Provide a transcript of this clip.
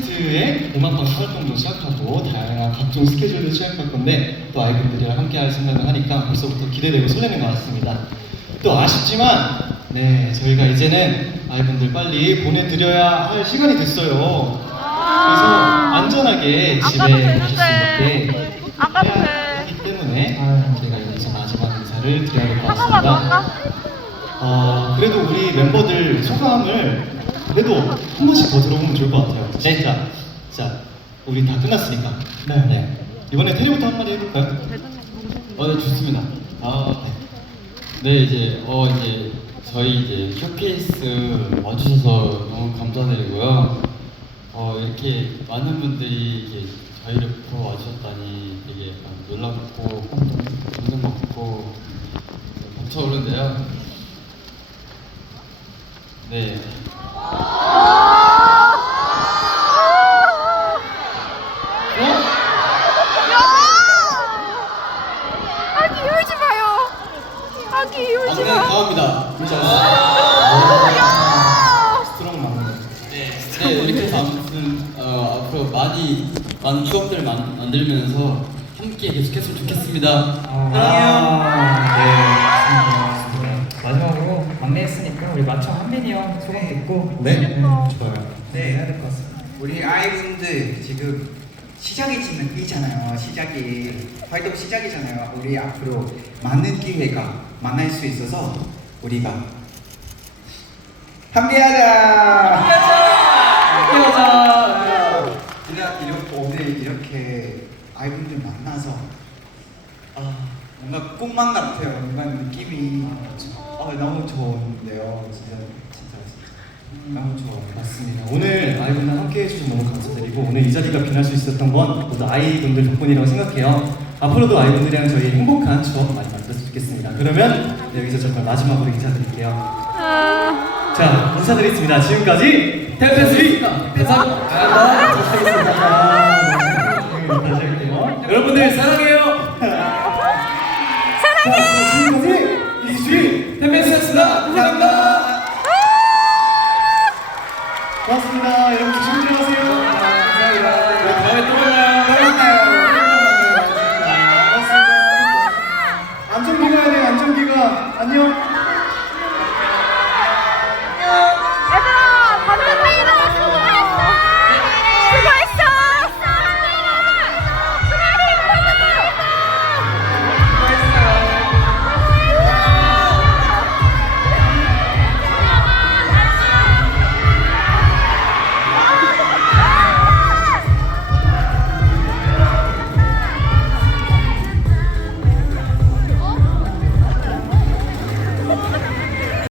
콘서트의 음악방 활동도 시작하고 다양한 각종 스케줄도 시작할 건데 또 아이분들이랑 함께할 생각을 하니까 벌써부터 기대되고 설레는 것 같습니다. 또 아쉽지만 네 저희가 이제는 아이분들 빨리 보내드려야 할 시간이 됐어요. 그래서 안전하게 집에 가실 수. 있게 아까도. 하기 때문에 제가 여기서 마지막 인사를 드려야 될 것 같습니다. 어, 그래도 우리 멤버들 소감을 그래도 한 번씩 더 들어보면 좋을 것 같아요. 네, 자, 자, 우리 다 끝났으니까. 네. 이번에 테리부터 한마디 해볼까요? 어, 네, 좋습니다. 아, 네, 이제, 어, 이제, 저희 이제 쇼케이스 와주셔서 너무 감사드리고요. 어, 이렇게 많은 분들이 이렇게 저희를 보러 와주셨다니 되게 약간 놀랍고, 감동 먹고, 벅차오른데요. 네. 아기 울지 마요. 울지 야. 않습니다. 스트롱 막내. 네, 네, 이렇게 해서 아무튼 어, 앞으로 많이 많은 추억들을 만, 만들면서 함께 계속했으면 좋겠습니다. 아, 네, 좋습니다. 마지막으로 막내 했으니까 우리 마청 한민이 형 소감 듣고 네, 좋아요. 네, 해야 될 것 같습니다. 우리 아이분들 지금 시작이 지금 이잖아요. 시작이 활동 시작이잖아요. 우리 앞으로 많은 기회가 만날 수 있어서 우리가 함께하자. 함께하자. 이렇게 오늘 이렇게 아이분들 만나서 아 뭔가 꿈만 같아요. 뭔가 느낌이 어, 너무 좋은데요. 진짜 진짜 좋아요. 맞습니다. 오늘 아이분들 함께 해주셔서 너무 감사드리고 오늘 이 자리가 빛날 수 있었던 건 모두 아이분들 덕분이라고 생각해요. 앞으로도 아이분들이랑 저희 행복한 추억 많이 만들었으면 좋겠습니다. 그러면 네, 여기서 정말 마지막으로 인사드릴게요. 아. 자, 인사드리겠습니다. 지금까지 템페스리 감사합니다. 여러분 즐거하세요 감사합니다. 네, 다음에 또 만나요.